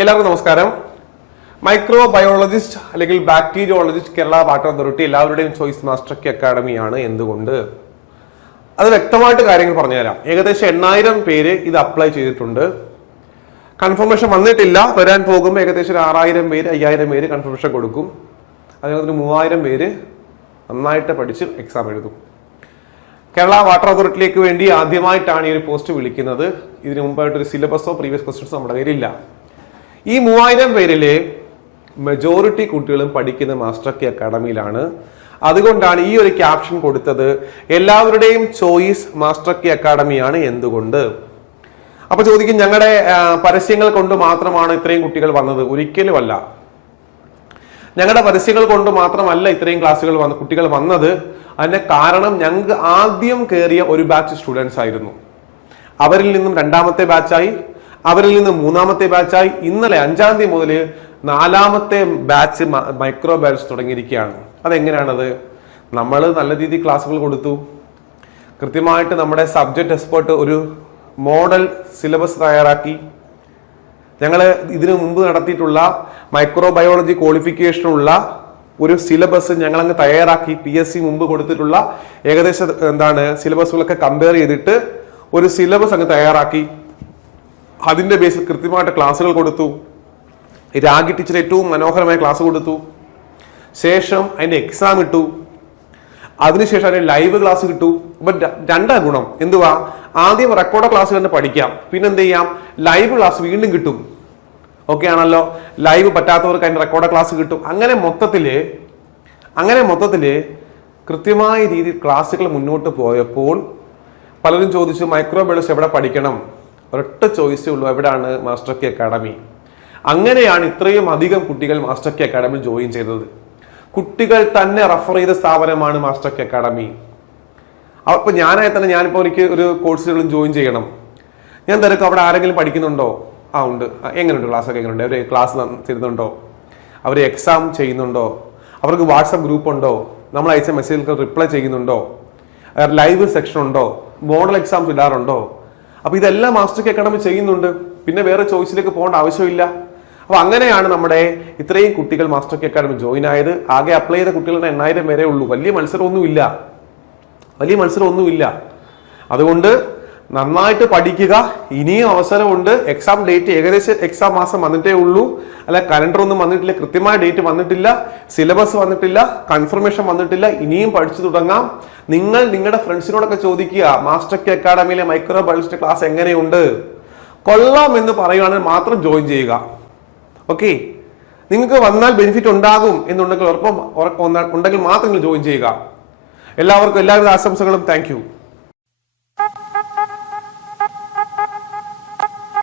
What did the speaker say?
എല്ലാവർക്കും നമസ്കാരം. Micro biologist അല്ലെങ്കിൽ ബാക്ടീരിയോളജിസ്റ്റ് കേരള വാട്ടർ അതോറിറ്റി എല്ലാവരുടെയും ചോയ്സ് മാസ്റ്റർ കി അക്കാഡമിയാണ് എന്തുകൊണ്ട്? അത് വ്യക്തമായിട്ട് കാര്യങ്ങൾ പറഞ്ഞുതരാം. ഏകദേശം എണ്ണായിരം പേര് ഇത് അപ്ലൈ ചെയ്തിട്ടുണ്ട്. കൺഫർമേഷൻ വന്നിട്ടില്ല. വരാൻ പോകുമ്പോൾ ഏകദേശം ഒരു ആറായിരം പേര് അയ്യായിരം പേര് കൺഫർമേഷൻ കൊടുക്കും. അതിനകത്ത് മൂവായിരം പേര് നന്നായിട്ട് പഠിച്ച് എക്സാം എഴുതും. കേരള വാട്ടർ അതോറിറ്റിയിലേക്ക് വേണ്ടി ആദ്യമായിട്ടാണ് ഈ ഒരു പോസ്റ്റ് വിളിക്കുന്നത്. ഇതിനു മുമ്പായിട്ട് ഒരു സിലബസോ പ്രീവിയസ് ക്വസ്റ്റ്യൻസോ നമ്മുടെ കയ്യിലില്ല. ഈ മൂവായിരം പേരിലെ മെജോറിറ്റി കുട്ടികളും പഠിക്കുന്ന മാസ്റ്റർ കെ അക്കാഡമിയിലാണ് അതുകൊണ്ടാണ് ഈ ഒരു ക്യാപ്ഷൻ കൊടുത്തത് എല്ലാവരുടെയും ചോയ്സ് മാസ്റ്റർ കെ അക്കാഡമിയാണ് എന്തുകൊണ്ട്? അപ്പൊ ചോദിക്കും ഞങ്ങളുടെ പരസ്യങ്ങൾ കൊണ്ട് മാത്രമാണ് ഇത്രയും കുട്ടികൾ വന്നത്? ഒരിക്കലുമല്ല. ഞങ്ങളുടെ പരസ്യങ്ങൾ കൊണ്ട് മാത്രമല്ല ഇത്രയും ക്ലാസ്സുകൾ വന്ന കുട്ടികൾ വന്നത്. അതിന്റെ കാരണം ഞങ്ങൾക്ക് ആദ്യം കയറിയ ഒരു ബാച്ച് സ്റ്റുഡൻസ് ആയിരുന്നു. അവരിൽ നിന്നും രണ്ടാമത്തെ ബാച്ചായി അവരിൽ നിന്ന് മൂന്നാമത്തെ ബാച്ചായി. ഇന്നലെ അഞ്ചാം തീയതി മുതൽ നാലാമത്തെ ബാച്ച് മൈക്രോ ബാച്ച് തുടങ്ങിയിരിക്കുകയാണ്. അതെങ്ങനെയാണത്? നമ്മൾ നല്ല രീതിയിൽ ക്ലാസ്സുകൾ കൊടുത്തു. കൃത്യമായിട്ട് നമ്മുടെ സബ്ജക്ട് എക്സ്പേർട്ട് ഒരു മോഡൽ സിലബസ് തയ്യാറാക്കി. ഞങ്ങൾ ഇതിനു മുമ്പ് നടത്തിയിട്ടുള്ള മൈക്രോ ബയോളജി ക്വാളിഫിക്കേഷനുള്ള ഒരു സിലബസ് ഞങ്ങൾ അങ്ങ് തയ്യാറാക്കി. പി എസ് സി മുമ്പ് കൊടുത്തിട്ടുള്ള ഏകദേശം എന്താണ് സിലബസുകളൊക്കെ കമ്പയർ ചെയ്തിട്ട് ഒരു സിലബസ് അങ്ങ് തയ്യാറാക്കി. അതിന്റെ ബേസിൽ കൃത്യമായിട്ട് ക്ലാസ്സുകൾ കൊടുത്തു. രാഗി ടീച്ചർ ഏറ്റവും മനോഹരമായ ക്ലാസ് കൊടുത്തു. ശേഷം അതിന്റെ എക്സാം ഇട്ടു. അതിനുശേഷം അതിന് ലൈവ് ക്ലാസ് കിട്ടു. അപ്പൊ രണ്ടാ ഗുണം. എന്തുവാ? ആദ്യം റെക്കോർഡ് ക്ലാസ് തന്നെ പഠിക്കാം. പിന്നെ എന്ത് ചെയ്യാം? ലൈവ് ക്ലാസ് വീണ്ടും കിട്ടും. ഓക്കെ ആണല്ലോ? ലൈവ് പറ്റാത്തവർക്ക് അതിന്റെ റെക്കോർഡ് ക്ലാസ് കിട്ടും. അങ്ങനെ മൊത്തത്തിൽ അങ്ങനെ മൊത്തത്തിൽ കൃത്യമായ രീതിയിൽ ക്ലാസ്സുകൾ മുന്നോട്ട് പോയപ്പോൾ പലരും ചോദിച്ചു മൈക്രോ ബയോളജി എവിടെ പഠിക്കണം? ഒരൊറ്റ ചോയ്സേ ഉള്ളൂ എവിടെയാണ് മാസ്റ്റർ കെ അക്കാഡമി? അങ്ങനെയാണ് ഇത്രയും അധികം കുട്ടികൾ മാസ്റ്റർ കെ അക്കാഡമിയിൽ ജോയിൻ ചെയ്തത്. കുട്ടികൾ തന്നെ റഫർ ചെയ്ത സ്ഥാപനമാണ് മാസ്റ്റർ കെ അക്കാഡമി. അപ്പൊ ഞാനായി തന്നെ ഞാനിപ്പോ എനിക്ക് ഒരു കോഴ്സുകളും ജോയിൻ ചെയ്യണം. ഞാൻ തിരക്കും അവിടെ ആരെങ്കിലും പഠിക്കുന്നുണ്ടോ? ആ ഉണ്ട്. എങ്ങനെയുണ്ട് ക്ലാസ് ഒക്കെ എങ്ങനെയുണ്ട്? അവർ ക്ലാസ് തരുന്നുണ്ടോ? അവർ എക്സാം ചെയ്യുന്നുണ്ടോ? അവർക്ക് വാട്സപ്പ് ഗ്രൂപ്പ് ഉണ്ടോ? നമ്മൾ അയച്ച മെസ്സേജുകൾക്ക് റിപ്ലൈ ചെയ്യുന്നുണ്ടോ? ലൈവ് സെക്ഷൻ ഉണ്ടോ? മോഡൽ എക്സാംസ് ഇടാറുണ്ടോ? അപ്പൊ ഇതെല്ലാം മാസ്റ്റർ അക്കാഡമി ചെയ്യുന്നുണ്ട്. പിന്നെ വേറെ ചോയ്സിലേക്ക് പോകേണ്ട ആവശ്യമില്ല. അപ്പൊ അങ്ങനെയാണ് നമ്മുടെ ഇത്രയും കുട്ടികൾ മാസ്റ്റർ അക്കാഡമി ജോയിൻ ആയത്. ആകെ അപ്ലൈ ചെയ്ത കുട്ടികളുടെ എണ്ണായിരം വരെ ഉള്ളൂ. വലിയ മത്സരമൊന്നുമില്ല. വലിയ മത്സരമൊന്നുമില്ല. അതുകൊണ്ട് നന്നായിട്ട് പഠിക്കുക. ഇനിയും അവസരമുണ്ട്. എക്സാം ഡേറ്റ് ഏകദേശം എക്സാം മാസം വന്നിട്ടേ ഉള്ളൂ. അല്ല കലണ്ടർ ഒന്നും വന്നിട്ടില്ല. കൃത്യമായ ഡേറ്റ് വന്നിട്ടില്ല. സിലബസ് വന്നിട്ടില്ല. കൺഫർമേഷൻ വന്നിട്ടില്ല. ഇനിയും പഠിച്ചു തുടങ്ങാം. നിങ്ങൾ നിങ്ങളുടെ ഫ്രണ്ട്സിനോടൊക്കെ ചോദിക്കുക മാസ്റ്റർ കെ അക്കാഡമിയിലെ മൈക്രോ ബയോളജിസ്റ്റ് ക്ലാസ് എങ്ങനെയുണ്ട്? കൊള്ളാം എന്ന് പറയുകയാണെങ്കിൽ മാത്രം ജോയിൻ ചെയ്യുക. ഓക്കെ നിങ്ങൾക്ക് വന്നാൽ ബെനിഫിറ്റ് ഉണ്ടാകും എന്നുണ്ടെങ്കിൽ ഉറപ്പം ഉണ്ടെങ്കിൽ മാത്രം നിങ്ങൾ ജോയിൻ ചെയ്യുക. എല്ലാവർക്കും എല്ലാവിധ ആശംസകളും. താങ്ക്